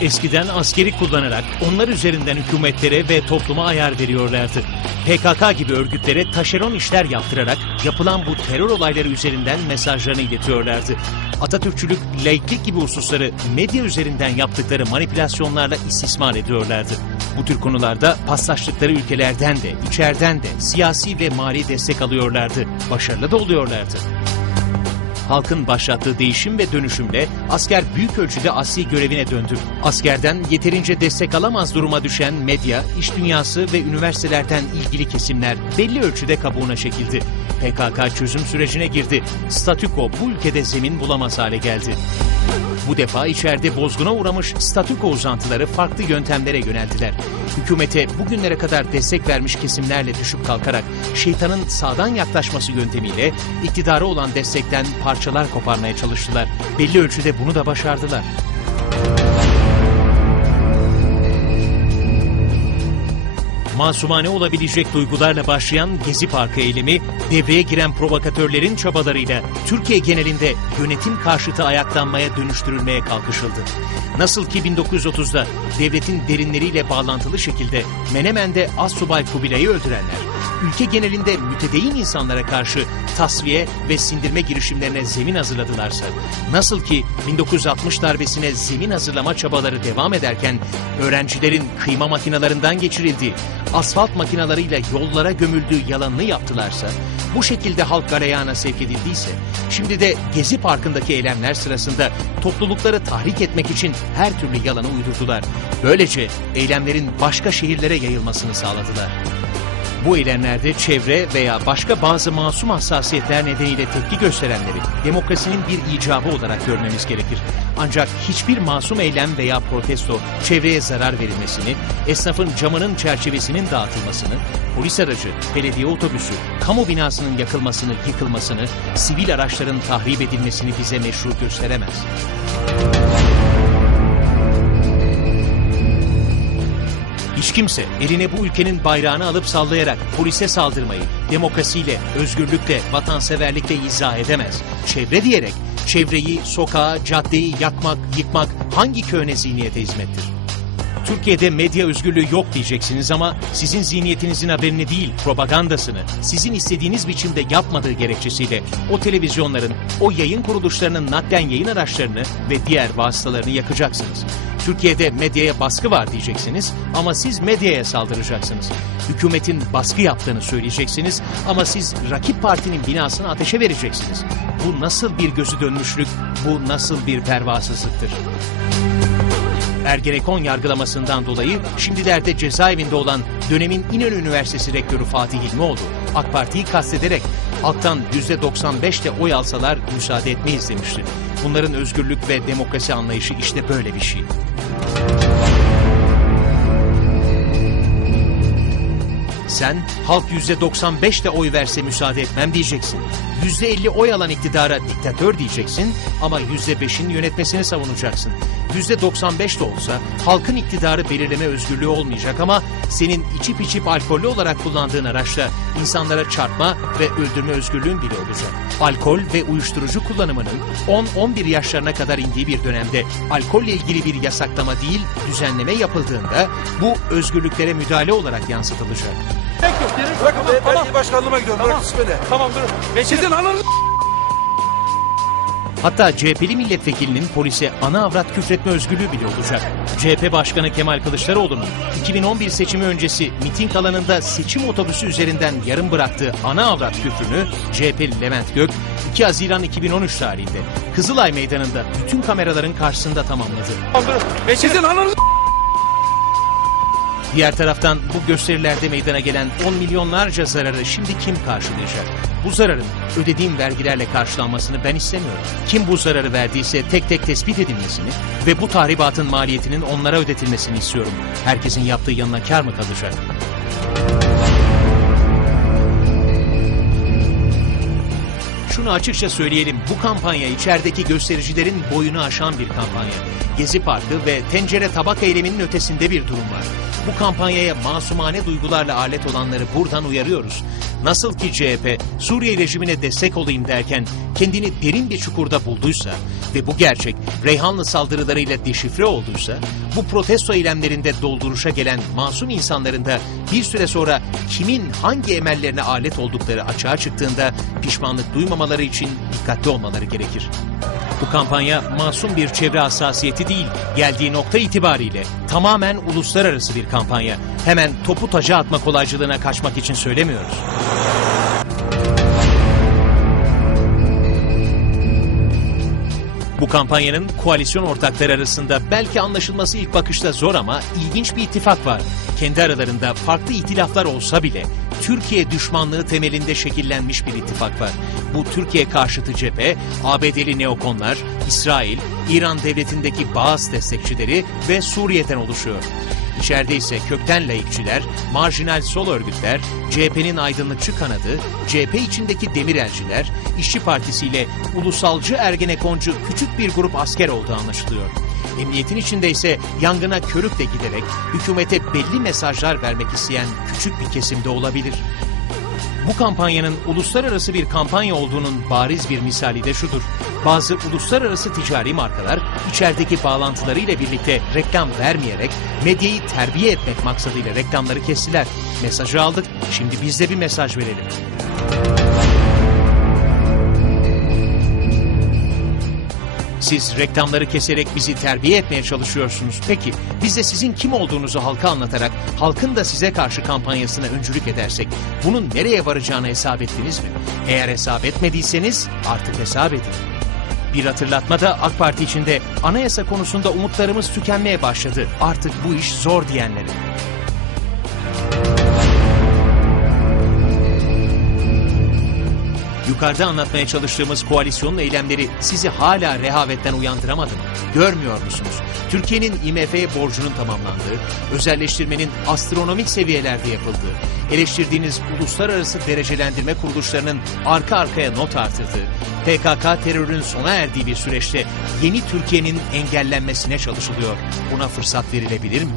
Eskiden askeri kullanarak onlar üzerinden hükümetlere ve topluma ayar veriyorlardı. PKK gibi örgütlere taşeron işler yaptırarak yapılan bu terör olayları üzerinden mesajlarını iletiyorlardı. Atatürkçülük, laiklik gibi hususları medya üzerinden yaptıkları manipülasyonlarla istismar ediyorlardı. Bu tür konularda paslaştıkları ülkelerden de, içeriden de siyasi ve mali destek alıyorlardı. Başarılı da oluyorlardı. Halkın başlattığı değişim ve dönüşümle asker büyük ölçüde asli görevine döndü. Askerden yeterince destek alamaz duruma düşen medya, iş dünyası ve üniversitelerden ilgili kesimler belli ölçüde kabuğuna çekildi. PKK çözüm sürecine girdi. Statüko bu ülkede zemin bulamaz hale geldi. Bu defa içeride bozguna uğramış statüko uzantıları farklı yöntemlere yöneldiler. Hükümete bugünlere kadar destek vermiş kesimlerle düşüp kalkarak şeytanın sağdan yaklaşması yöntemiyle iktidara olan destekten parçalar koparmaya çalıştılar. Belli ölçüde bunu da başardılar. Masumane olabilecek duygularla başlayan Gezi Parkı eylemi, devreye giren provokatörlerin çabalarıyla Türkiye genelinde yönetim karşıtı ayaklanmaya dönüştürülmeye kalkışıldı. Nasıl ki 1930'da devletin derinleriyle bağlantılı şekilde Menemen'de Assubay Kubilay'ı öldürenler, ülke genelinde mütedeyin insanlara karşı tasfiye ve sindirme girişimlerine zemin hazırladılarsa, nasıl ki 1960 darbesine zemin hazırlama çabaları devam ederken öğrencilerin kıyma makinalarından geçirildiği, asfalt makinalarıyla yollara gömüldüğü yalanını yaptılarsa, bu şekilde halk galeyana sevk edildiyse, şimdi de Gezi Parkı'ndaki eylemler sırasında toplulukları tahrik etmek için her türlü yalanı uydurdular. Böylece eylemlerin başka şehirlere yayılmasını sağladılar. Bu eylemlerde çevre veya başka bazı masum hassasiyetler nedeniyle tepki gösterenleri demokrasinin bir icabı olarak görmemiz gerekir. Ancak hiçbir masum eylem veya protesto çevreye zarar verilmesini, esnafın camının çerçevesinin dağıtılmasını, polis aracı, belediye otobüsü, kamu binasının yakılmasını, yıkılmasını, sivil araçların tahrip edilmesini bize meşru gösteremez. Hiç kimse eline bu ülkenin bayrağını alıp sallayarak polise saldırmayı demokrasiyle, özgürlükle, vatanseverlikle izah edemez. Çevre diyerek çevreyi, sokağı, caddeyi yakmak, yıkmak hangi köhne zihniyete hizmettir? Türkiye'de medya özgürlüğü yok diyeceksiniz ama sizin zihniyetinizin haberini değil, propagandasını, sizin istediğiniz biçimde yapmadığı gerekçesiyle o televizyonların, o yayın kuruluşlarının naklen yayın araçlarını ve diğer vasıtalarını yakacaksınız. Türkiye'de medyaya baskı var diyeceksiniz ama siz medyaya saldıracaksınız. Hükümetin baskı yaptığını söyleyeceksiniz ama siz rakip partinin binasını ateşe vereceksiniz. Bu nasıl bir gözü dönmüşlük, bu nasıl bir pervasızlıktır? Ergenekon yargılamasından dolayı şimdilerde cezaevinde olan dönemin İnönü Üniversitesi Rektörü Fatih İlmioğlu, AK Parti'yi kastederek halktan %95'le oy alsalar müsaade etmeyiz demişti. Bunların özgürlük ve demokrasi anlayışı işte böyle bir şey. Sen halk %95'le oy verse müsaade etmem diyeceksin. %50 oy alan iktidara diktatör diyeceksin ama %5'in yönetmesini savunacaksın. %95 de olsa halkın iktidarı belirleme özgürlüğü olmayacak ama senin içip içip alkollü olarak kullandığın araçla insanlara çarpma ve öldürme özgürlüğün bile olacak. Alkol ve uyuşturucu kullanımının 10-11 yaşlarına kadar indiği bir dönemde alkolle ilgili bir yasaklama değil düzenleme yapıldığında bu özgürlüklere müdahale olarak yansıtılacak. Gerek yok, gerek yok. Bırakın Tamam, be, tamam. belediye başkanlığıma gidiyorum. Tamam. Bırakın beni. Tamam durun. Bekir. Sizin ananız Hatta CHP'li milletvekilinin polise ana avrat küfretme özgürlüğü bile olacak. CHP Başkanı Kemal Kılıçdaroğlu'nun 2011 seçimi öncesi miting alanında seçim otobüsü üzerinden yarım bıraktığı ana avrat küfrünü CHP'li Levent Gök 2 Haziran 2013 tarihinde Kızılay Meydanı'nda bütün kameraların karşısında tamamladı. Sizin ananız Diğer taraftan bu gösterilerde meydana gelen 10 milyonlarca zararı şimdi kim karşılayacak? Bu zararın ödediğim vergilerle karşılanmasını ben istemiyorum. Kim bu zararı verdiyse tek tek tespit edilmesini ve bu tahribatın maliyetinin onlara ödetilmesini istiyorum. Herkesin yaptığı yanına kar mı kalacak? Şunu açıkça söyleyelim, bu kampanya içerideki göstericilerin boyunu aşan bir kampanya. Gezi Parkı ve tencere tabak eyleminin ötesinde bir durum var. Bu kampanyaya masumane duygularla alet olanları buradan uyarıyoruz. nasıl ki CHP Suriye rejimine destek olayım derken kendini derin bir çukurda bulduysa ve bu gerçek Reyhanlı saldırılarıyla deşifre olduysa bu protesto eylemlerinde dolduruşa gelen masum insanların da bir süre sonra kimin hangi emellerine alet oldukları açığa çıktığında pişmanlık duymamaları için dikkatli olmaları gerekir. Bu kampanya masum bir çevre hassasiyeti değil, geldiği nokta itibariyle tamamen uluslararası bir kampanya. Hemen topu taca atma kolaycılığına kaçmak için söylemiyoruz. Bu kampanyanın koalisyon ortakları arasında belki anlaşılması ilk bakışta zor ama ilginç bir ittifak var. Kendi aralarında farklı ihtilaflar olsa bile Türkiye düşmanlığı temelinde şekillenmiş bir ittifak var. Bu Türkiye karşıtı cephe, ABD'li neokonlar, İsrail, İran devletindeki Bağız destekçileri ve Suriye'den oluşuyor. İçeride ise kökten laikçiler, marjinal sol örgütler, CHP'nin aydınlıkçı kanadı, CHP içindeki demirelciler, İşçi Partisi ile ulusalcı ergenekoncu küçük bir grup asker olduğu anlaşılıyor. Emniyetin içinde ise yangına körükle giderek hükümete belli mesajlar vermek isteyen küçük bir kesimde olabilir. Bu kampanyanın uluslararası bir kampanya olduğunun bariz bir misali de şudur. Bazı uluslararası ticari markalar içerideki bağlantılarıyla birlikte reklam vermeyerek medyayı terbiye etmek maksadıyla reklamları kestiler. Mesajı aldık, şimdi biz de bir mesaj verelim. Siz reklamları keserek bizi terbiye etmeye çalışıyorsunuz. Peki biz de sizin kim olduğunuzu halka anlatarak halkın da size karşı kampanyasına öncülük edersek bunun nereye varacağını hesap ettiniz mi? Eğer hesap etmediyseniz artık hesap edin. Bir hatırlatma da AK Parti içinde anayasa konusunda umutlarımız tükenmeye başladı. Artık bu iş zor diyenlere. Yukarıda anlatmaya çalıştığımız koalisyonun eylemleri sizi hala rehavetten uyandıramadı mı? Görmüyor musunuz? Türkiye'nin IMF'ye borcunun tamamlandığı, özelleştirmenin astronomik seviyelerde yapıldığı, eleştirdiğiniz uluslararası derecelendirme kuruluşlarının arka arkaya not artırdığı, PKK terörün sona erdiği bir süreçte yeni Türkiye'nin engellenmesine çalışılıyor. Buna fırsat verilebilir mi?